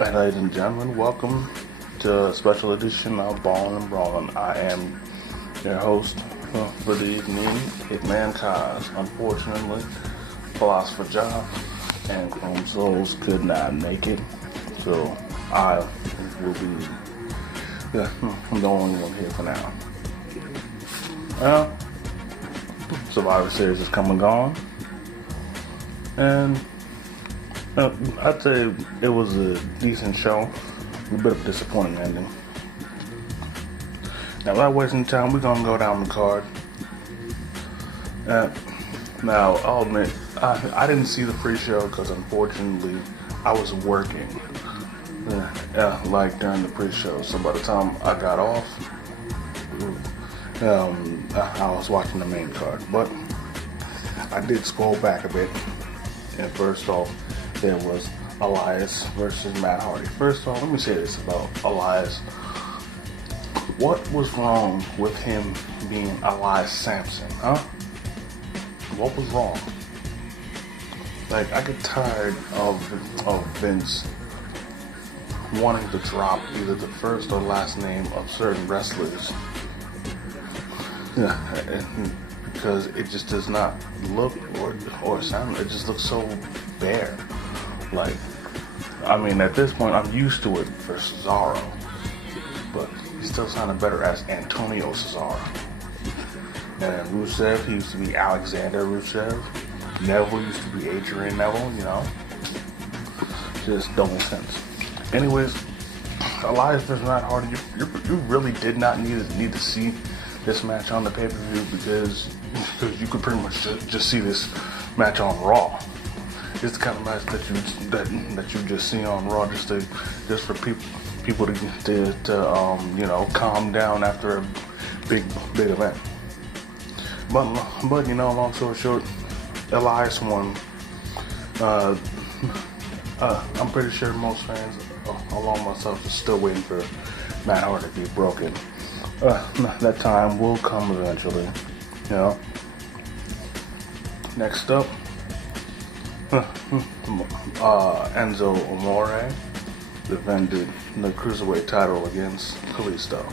And ladies and gentlemen, welcome to a special edition of Ballin and Brawlin. I am your host for the evening, Hitman Kaz. Unfortunately, Philosopher Job and Chrome Souls could not make it, so I will be the only one here for now. Survivor Series is come and gone, and I'd say it was a decent show, a bit of a disappointing ending. Now, without wasting time, we're gonna go down the card. Now, I'll admit, I didn't see the pre-show because unfortunately I was working, like during the pre-show. So by the time I got off, I was watching the main card. But I did scroll back a bit, and first off, there was Elias versus Matt Hardy. First off, let me say this about Elias. What was wrong with him being Elias Sampson, huh? What was wrong? Like, I get tired of Vince wanting to drop either the first or last name of certain wrestlers. Because it just does not look or sound, it just looks so bare. Like, I mean, at this point, I'm used to it for Cesaro, but he still sounded better as Antonio Cesaro. And Rusev, he used to be Alexander Rusev. Neville used to be Adrian Neville, you know. Just don't make sense. Anyways, Elias versus Matt Hardy, you really did not need to see this match on the pay-per-view because you could pretty much just see this match on Raw. It's the kind of match that you just see on Raw just for people to calm down after a big event. But long story short, Elias won. I'm pretty sure most fans, along myself, are still waiting for Matt Hardy to be broken. That time will come eventually, you know. Next up, Enzo Amore defended the Cruiserweight title against Callisto.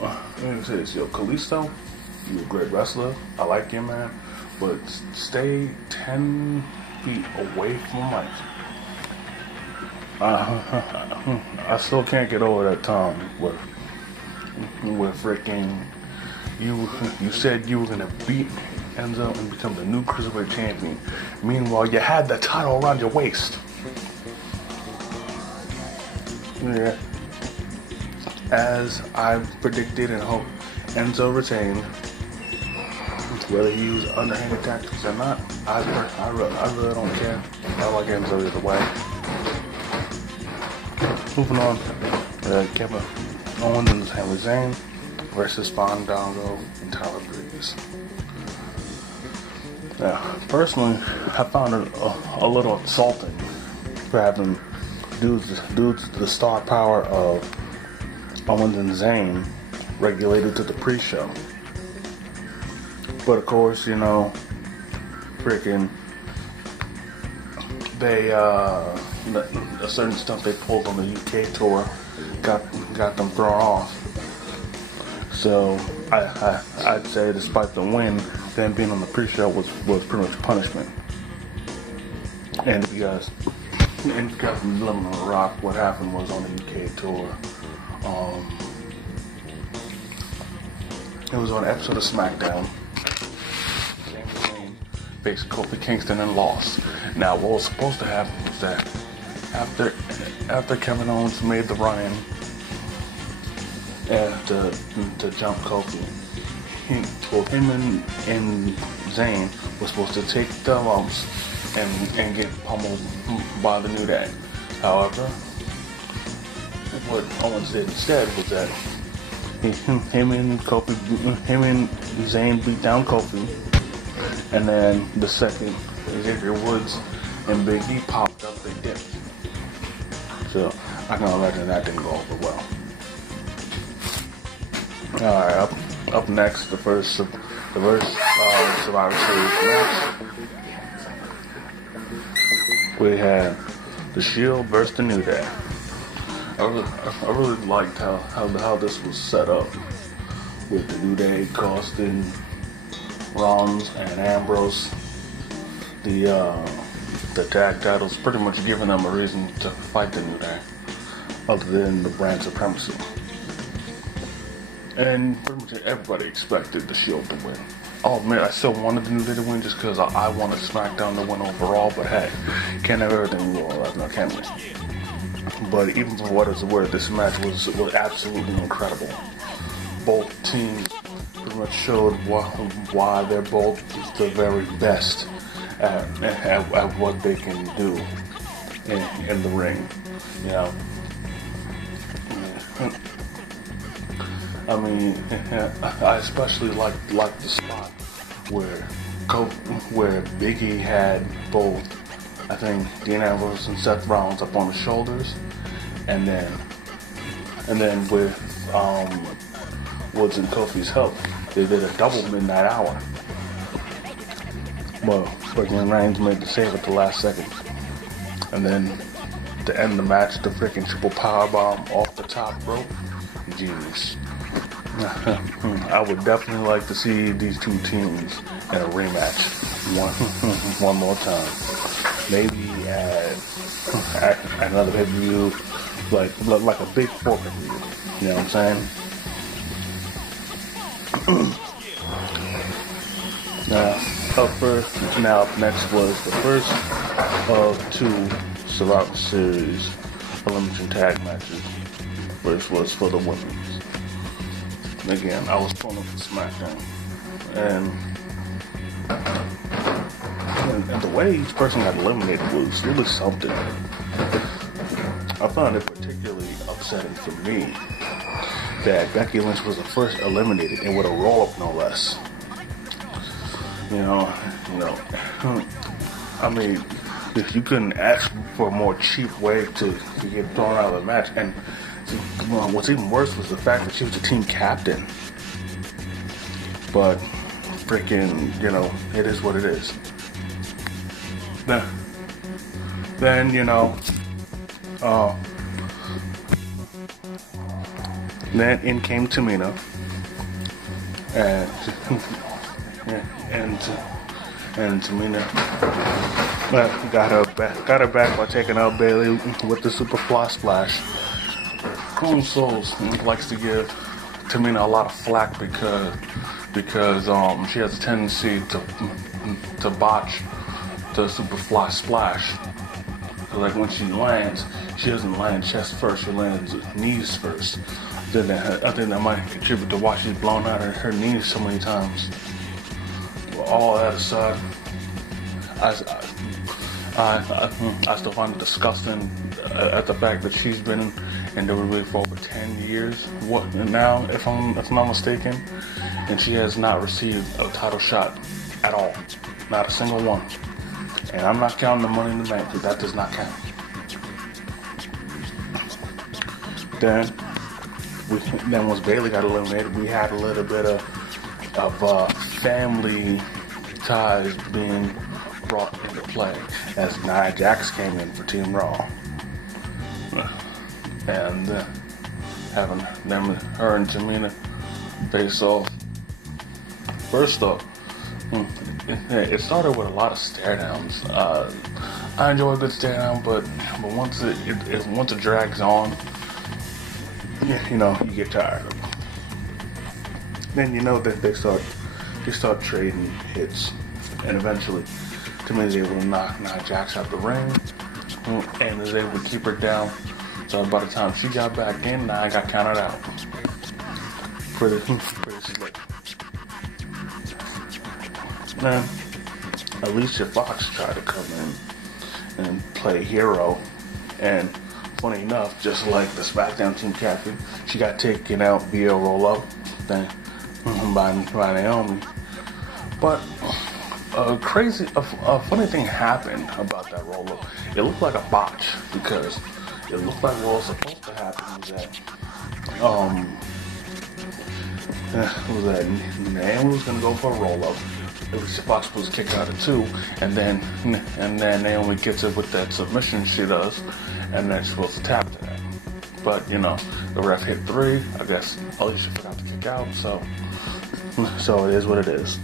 Let me say this, Callisto, you're a great wrestler. I like you, man, but stay 10 feet away from the mic. I still can't get over that time where freaking you said you were gonna beat Enzo and become the new Cruiserweight champion. Meanwhile, you had the title around your waist. Yeah. As I predicted and hoped, Enzo retained. Whether he used underhanded tactics or not, I really don't care. I like Enzo either way. Moving on, Kevin Owens and Sami Zayn versus Fandango and Tyler Breeze. Now, personally, I found it a little insulting for having due to the star power of Owens and Zayn regulated to the pre-show. But of course, freaking they a certain stuff they pulled on the UK tour got them thrown off. So I'd say, despite the win, them being on the pre-show was pretty much punishment. And if you guys living on the rock, what happened was on the UK tour, it was on an episode of Smackdown. Faced Kofi Kingston and lost. Now, what was supposed to happen was that after Kevin Owens made the run-in to jump Kofi, him and Zayn was supposed to take the lumps and get pummeled by the New Day. However, what Owens did instead was that him and Zayn beat down Kofi. And then the second Xavier Woods and Big E popped up, they dipped. So I can imagine that didn't go over well. Alright, up next, the first Survivor Series match. We had The Shield versus the New Day. I really liked how this was set up with the New Day costing Rollins and Ambrose the tag titles, pretty much giving them a reason to fight the New Day, other than the brand supremacy. And pretty much everybody expected the Shield to win. Oh man, I still wanted the New Day to win just because I wanted SmackDown to win overall, but hey, can't have everything in Raw, can we? But even for what it's worth, this match was absolutely incredible. Both teams pretty much showed why they're both the very best at what they can do in the ring. You know, I mean, I especially like the spot where Big E had both, I think, Dean Ambrose and Seth Rollins up on the shoulders, and then with Woods and Kofi's help, they did a double midnight hour. Well, freaking Reigns made the save at the last second, and then to end the match, the freaking triple powerbomb off the top rope. Genius. I would definitely like to see these two teams in a rematch one more time. Maybe at another pay-per-view, like a big 4-per-view. You know what I'm saying? Up next was the first of two Survivor Series elimination tag matches, which was for the women's. Again, I was pulling for SmackDown, and the way each person got eliminated was really something. I found it particularly upsetting for me that Becky Lynch was the first eliminated, and with a roll-up no less. You know, I mean, if you couldn't ask for a more cheap way to get thrown out of the match, and what's even worse was the fact that she was the team captain. But freaking, it is what it is. Then then in came Tamina, and Tamina got her back by taking out Bayley with the Superfly Splash. Chrome Souls likes to give Tamina a lot of flack because she has a tendency to botch the Superfly Splash. Like when she lands, she doesn't land chest first, she lands knees first. I think that might contribute to why she's blown out her knees so many times. All that aside, I still find it disgusting at the fact that she's been in WWE for over 10 years. What now, if I'm not mistaken, and she has not received a title shot at all, not a single one. And I'm not counting the Money in the Bank, because that does not count. Then once Bayley got eliminated, we had a little bit of family ties being brought into play as Nia Jax came in for Team Raw, and having her and Tamina face off. First off, it started with a lot of stare downs. I enjoy a good stare down, but once it drags on, you get tired of it. Then that they start trading hits, and eventually Tamila's able to knock Jax out the ring, and is able to keep her down. So by the time she got back in, I got counted out. Pretty slick. Then Alicia Fox tried to come in and play hero, and funny enough, just like the SmackDown team captain, she got taken out via roll-up then by Naomi. But a funny thing happened about that roll-up. It looked like a botch, because it looked like what was supposed to happen was that Naomi was going to go for a roll-up, Alicia Fox was kicked out of 2, and then Naomi gets it with that submission she does, and then she's supposed to tap to that. But you know, the ref hit 3. I guess Alicia forgot to kick out, so it is what it is.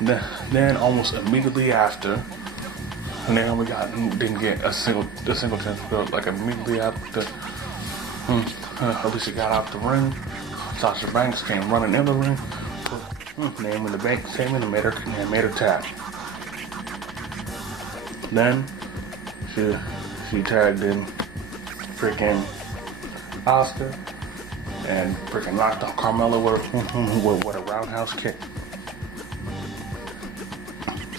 Then almost immediately after, Naomi didn't get a single chance to go. Like immediately after, Alicia got out the ring. Sasha Banks came running in the ring. Naomi in the bank came in and made her tap. Then she tagged in freaking Asuka and freaking knocked out Carmella with a roundhouse kick.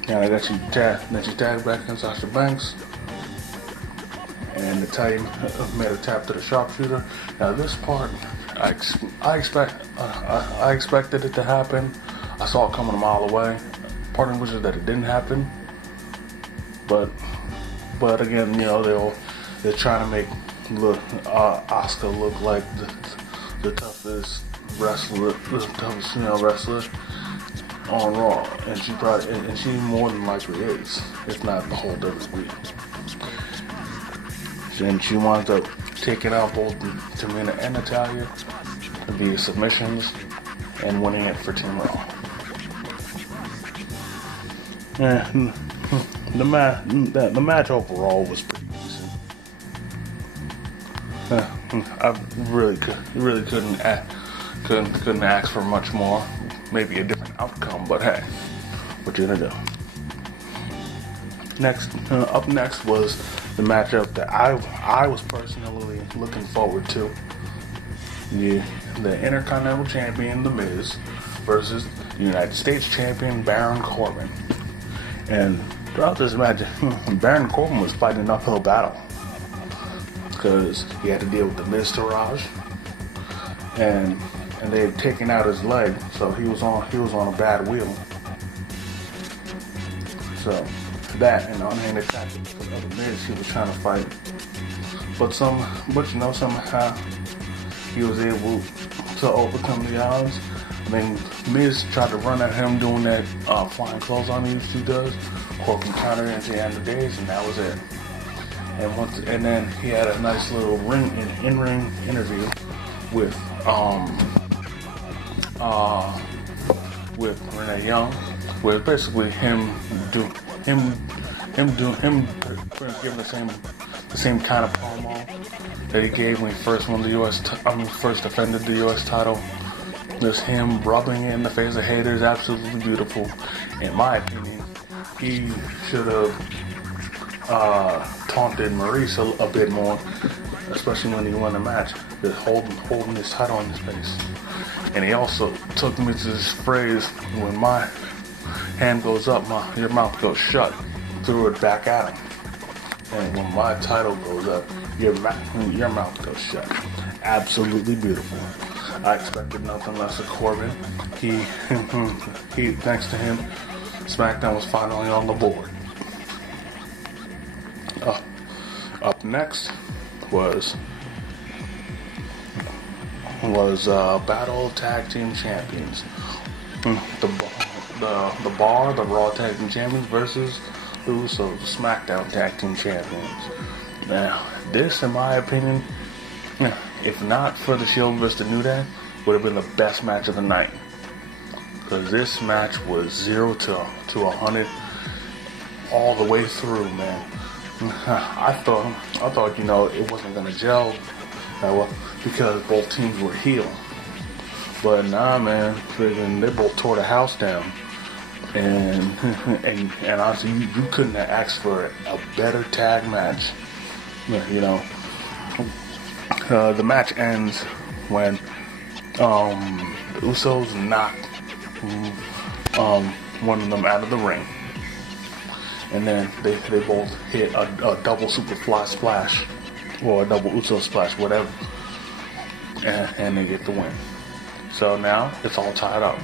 And then she tagged back in Sasha Banks, and Natalya made a tap to the sharpshooter. Now this part, I expected it to happen. I saw it coming a mile away. Part of it was that it didn't happen, but again, you know, they're trying to make Asuka look like the toughest wrestler, wrestler on Raw, and she more than likely is, if not the whole WWE. And she winds up taking out both Tamina and Natalya via submissions and winning it for Team Raw. And the match overall was pretty decent. I really couldn't ask for much more. Maybe a different outcome, but hey, what you gonna do? Up next was the matchup that I was personally looking forward to. The Intercontinental Champion, The Miz, versus the United States Champion, Baron Corbin. And throughout this match, Baron Corbin was fighting an uphill battle because he had to deal with the Miz Taraj, and they had taken out his leg, so he was on a bad wheel. So that and unhanded tactics for the other Miz he was trying to fight, but somehow he was able to overcome the odds. I mean, Miz tried to run at him doing that flying clothesline he usually does. Corbin countered at the end of the days, and that was it. And then he had a nice little in-ring interview with Renee Young, where basically him giving the same kind of promo that he gave when he first won first defended the U.S. title. Just him rubbing it in the face of haters, absolutely beautiful. In my opinion, he should have taunted Maurice a bit more, especially when he won the match, just holding his title on his face. And he also took me to this phrase, when my hand goes up, your mouth goes shut, threw it back at him. And when my title goes up, your mouth goes shut. Absolutely beautiful. I expected nothing less of Corbin. He thanks to him, Smackdown was finally on the board. Up next was Battle of Tag Team Champions. The Raw Tag Team Champions versus the Usos, the Smackdown Tag Team Champions. Now, this, in my opinion, if not for the Shield versus the New Day, would have been the best match of the night. Because this match was 0 to 100 all the way through, man. I thought, you know, it wasn't gonna gel that well because both teams were heel. But nah, man, they both tore the house down. And honestly, you couldn't have asked for a better tag match. You know, the match ends when the Usos knocked one of them out of the ring, and then they both hit a double Superfly splash or a double Uso splash, whatever, and they get the win. So now it's all tied up.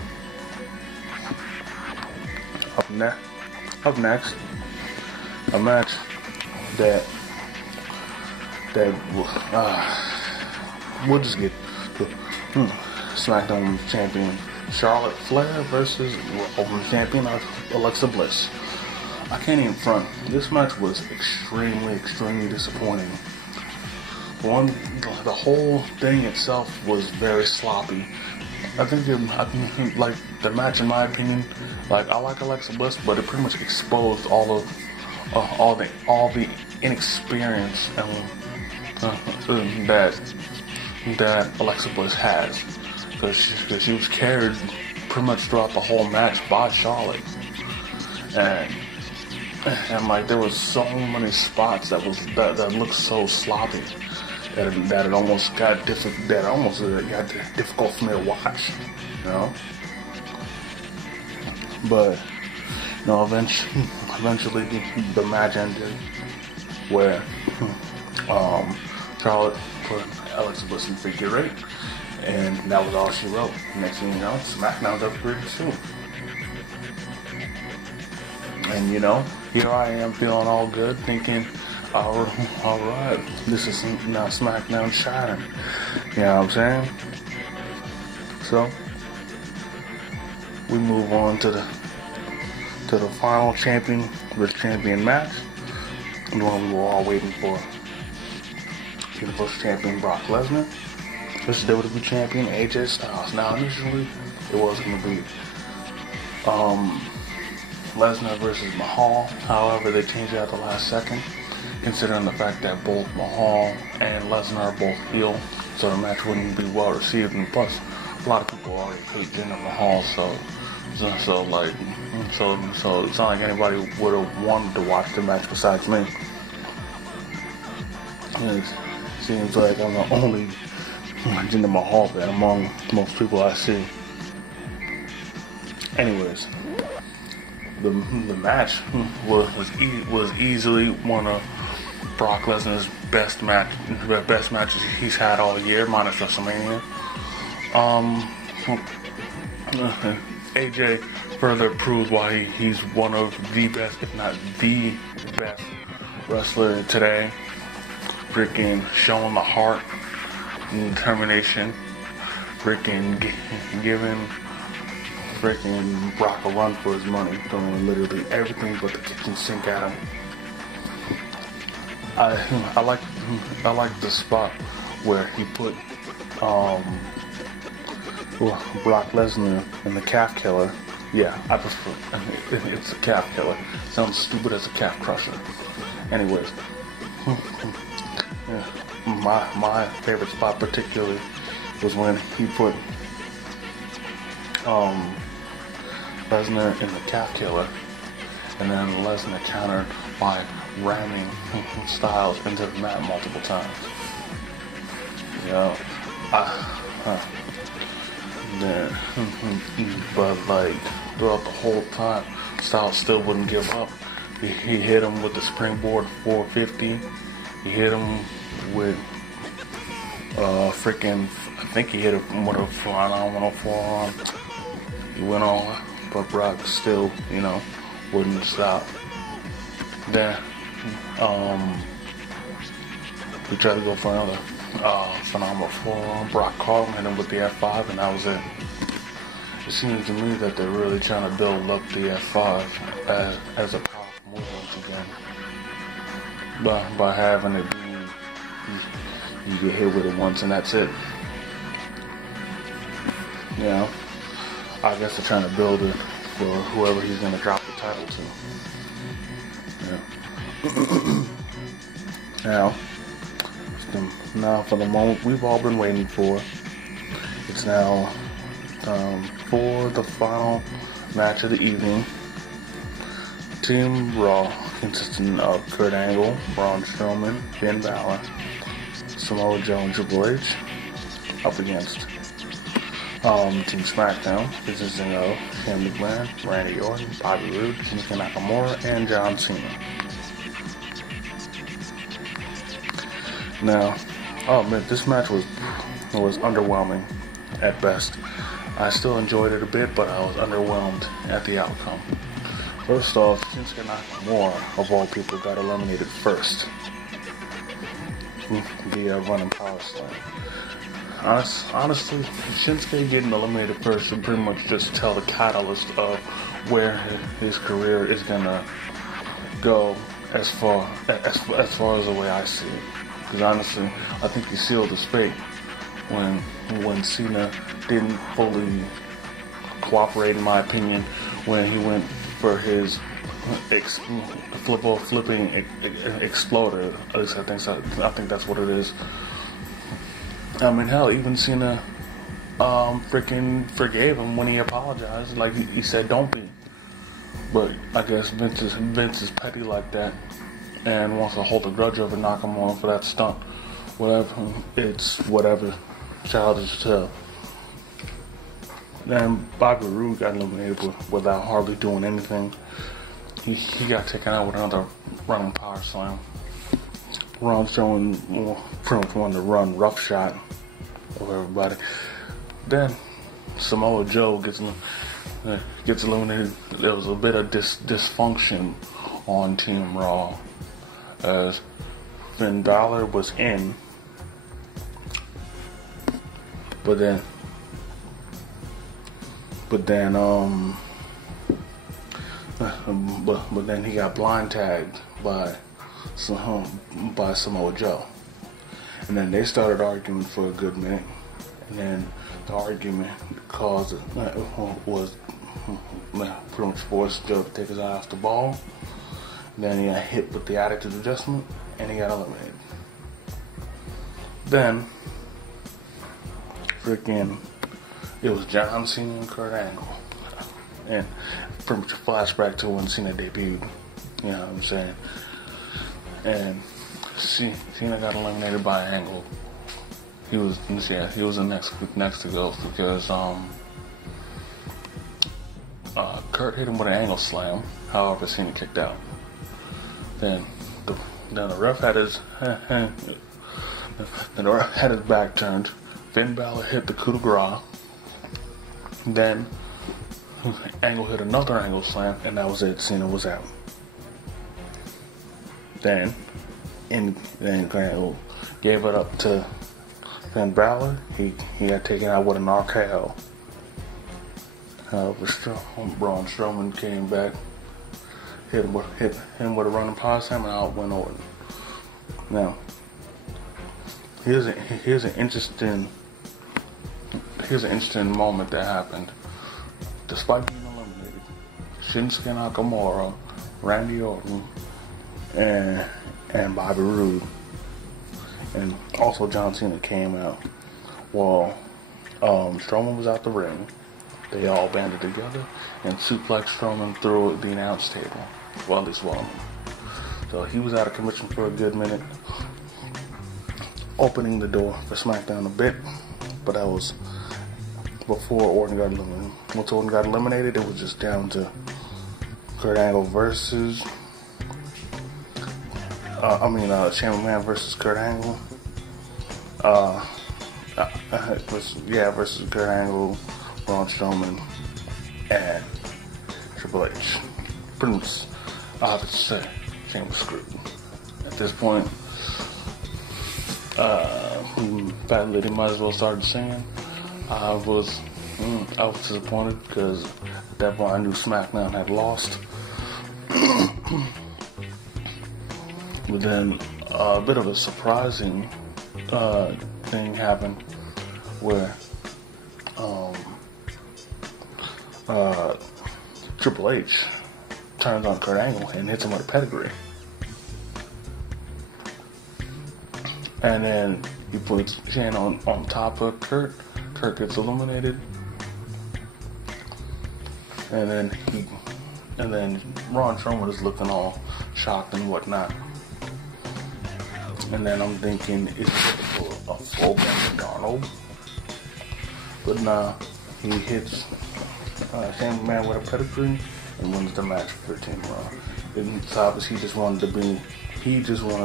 Up next, a match that we'll just get to SmackDown champion Charlotte Flair versus Women's Champion Alexa Bliss. I can't even front. This match was extremely disappointing. The whole thing itself was very sloppy. I think like the match, in my opinion, like I like Alexa Bliss, but it pretty much exposed all the inexperience that Alexa Bliss has, because she was carried pretty much throughout the whole match by Charlotte, and like there was so many spots that looked so sloppy that it almost got difficult. That almost got difficult for me to watch, you know. But you know, eventually the match ended where Charlotte put Alexa Bliss in figure 8, and that was all she wrote. Next thing you know, Smackdown's up pretty soon. And you know, here I am feeling all good, thinking, alright, this is now SmackDown shining. You know what I'm saying? So we move on to the final champion versus champion match, the one we were all waiting for. Universal Champion Brock Lesnar versus WWE Champion AJ Styles. Now initially it was going to be Lesnar versus Mahal. However, they changed it at the last second, considering the fact that both Mahal and Lesnar are both heel, so the match wouldn't be well received. And plus, a lot of people already hate Jinder Mahal, so it's not like anybody would have wanted to watch the match besides me. It seems like I'm the only Jinder Mahal fan among most people I see. Anyways, the match was easily one of Brock Lesnar's best matches he's had all year, minus WrestleMania. AJ further proved why he's one of the best, if not the best wrestler today. Freaking showing the heart and determination. Freaking giving freaking Brock a run for his money, throwing literally everything but the kitchen sink at him. I like the spot where he put Brock Lesnar in the calf killer. Yeah, I prefer it's a calf killer. Sounds stupid as a calf crusher. Anyways, yeah, my favorite spot particularly was when he put Lesnar in the calf killer, and then Lesnar countered by ramming Styles into the mat multiple times. You know, but like throughout the whole time, Styles still wouldn't give up. He hit him with the springboard 450. He hit him with freaking, I think he hit him with a phenomenal forearm. He went on, but Brock still, you know, wouldn't stop. Then we tried to go for another phenomenal forearm. Brock Corbin hit him with the F5, and that was it. It seems to me that they're really trying to build up the F5 as a powerful move once again. By having it be, you get hit with it once and that's it. You know, I guess they're trying to build it for whoever he's going to drop the title to. Yeah. Now for the moment we've all been waiting for. It's now for the final match of the evening. Team Raw, consisting of Kurt Angle, Braun Strowman, Finn Balor, Samoa Joe, and Triple H, up against Team Smackdown, consisting of Shane McMahon, Randy Orton, Bobby Roode, Shinsuke Nakamura, and John Cena. Now, oh man, this match was underwhelming at best. I still enjoyed it a bit, but I was underwhelmed at the outcome. First off, Shinsuke Nakamura, of all people, got eliminated first via running power slam. honestly, Shinsuke getting eliminated first would pretty much just tell the catalyst of where his career is gonna go as far as the way I see it. Because honestly, I think he sealed his fate when Cena didn't fully cooperate, in my opinion, when he went for his flipping exploder. At least I think so. I think that's what it is. I mean, hell, even Cena freaking forgave him when he apologized. Like he said, "Don't be." But I guess Vince is petty like that and wants to hold a grudge over Nakamura for that stunt. Whatever, it's whatever. Childish tale. Then Bobby Roode got eliminated without hardly doing anything. He got taken out with another running power slam. Braun Strowman pretty much wanted to run roughshod over everybody. Then Samoa Joe gets eliminated. There was a bit of dysfunction on Team Raw as Finn Balor was in, but then he got blind tagged by Samoa Joe, and then they started arguing for a good minute, and then the argument was pretty much forced Joe to take his eye off the ball. And then he got hit with the attitude adjustment, and he got eliminated. Then it was John Cena and Kurt Angle. And pretty much a flashback to when Cena debuted. You know what I'm saying? And Cena got eliminated by Angle. He was the next to go because Kurt hit him with an angle slam. However, Cena kicked out. Then the ref had his back turned. Finn Balor hit the coup de grace. Then Angle hit another angle slam, and that was it. Cena was out. Then Angle gave it up to Finn Balor. He got taken out with an RKO. Braun Strowman came back, hit him with a running power slam, and out went Orton. Now, here's an interesting moment that happened. Despite being eliminated, Shinsuke Nakamura, Randy Orton, and Bobby Roode, and also John Cena came out. While Strowman was out the ring, they all banded together and suplexed Strowman through the announce table while he's swallowing. So he was out of commission for a good minute, opening the door for Smackdown a bit, but that was before Orton got eliminated. Once Orton got eliminated, it was just down to Kurt Angle versus Shane Man versus Kurt Angle. Versus Kurt Angle, Braun Strowman, and Triple H. Pretty much, I have to say, Shane was screwed. At this point, Fat Lady might as well start singing. I was disappointed because at that point I knew SmackDown had lost. But then a bit of a surprising thing happened where Triple H turns on Kurt Angle and hits him with a pedigree. And then he puts Shane on top of Kurt. Kurt gets eliminated. And then Braun Strowman is looking all shocked and whatnot. And then I'm thinking, is it a full Brandon Darnold? But nah, he hits Shane McMahon with a pedigree and wins the match for Team Raw. It's obvious he just wanted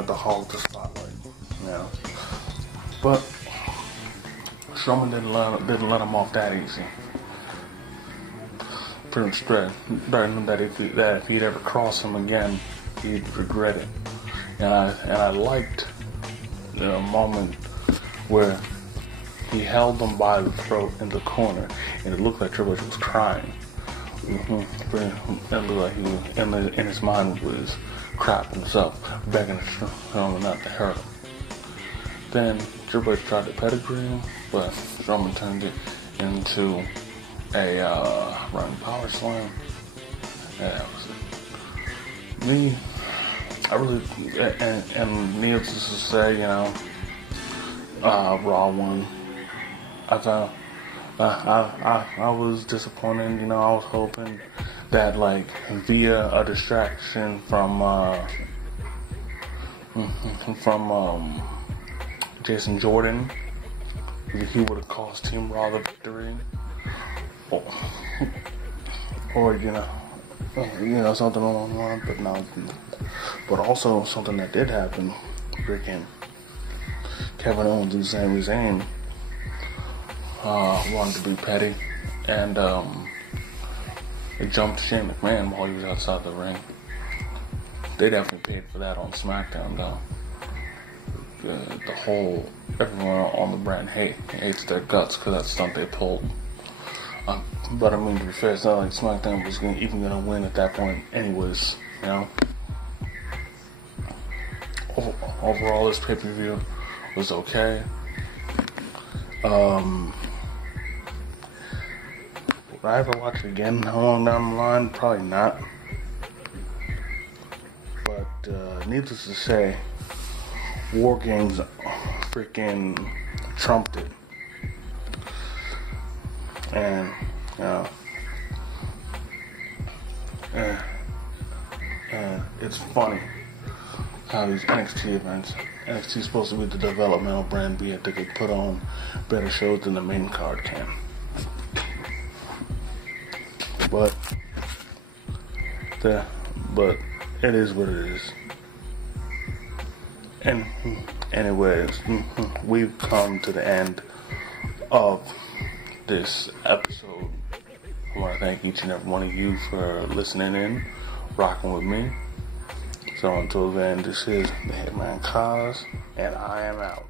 to hog the spotlight. Yeah. But Strowman didn't let him off that easy. Pretty much threatened him that if he'd ever cross him again, he'd regret it. And I liked the moment where he held them by the throat in the corner, and it looked like Triple H was crying. It looked like he was, in his mind, was crapping himself, begging Strowman not to hurt him. Then Triple H tried to pedigree him, but Strowman turned it into a running power slam. Yeah, that was it. Me, I really, and needless to say, Raw won. I thought, I was disappointed. I was hoping that, like, via a distraction from Jason Jordan, he would have cost Team Raw the victory, or something along the line. But no, but also something that did happen. Freaking Kevin Owens and Sami Zayn wanted to be petty, and they jumped Shane McMahon while he was outside the ring. They definitely paid for that on SmackDown, though. Everyone on the brand hates their guts because that stunt they pulled. But I mean, to be fair, it's not like SmackDown was even going to win at that point anyways, Overall, this pay-per-view was okay. Would I ever watch it again? How long down the line? Probably not. But needless to say, War Games freaking trumped it. And it's funny how these NXT events, NXT is supposed to be the developmental brand, be it they could put on better shows than the main card can. But it is what it is. And anyways, we've come to the end of this episode. I want to thank each and every one of you for listening in, rocking with me. So until then, this is the Hitman Kaz, and I am out.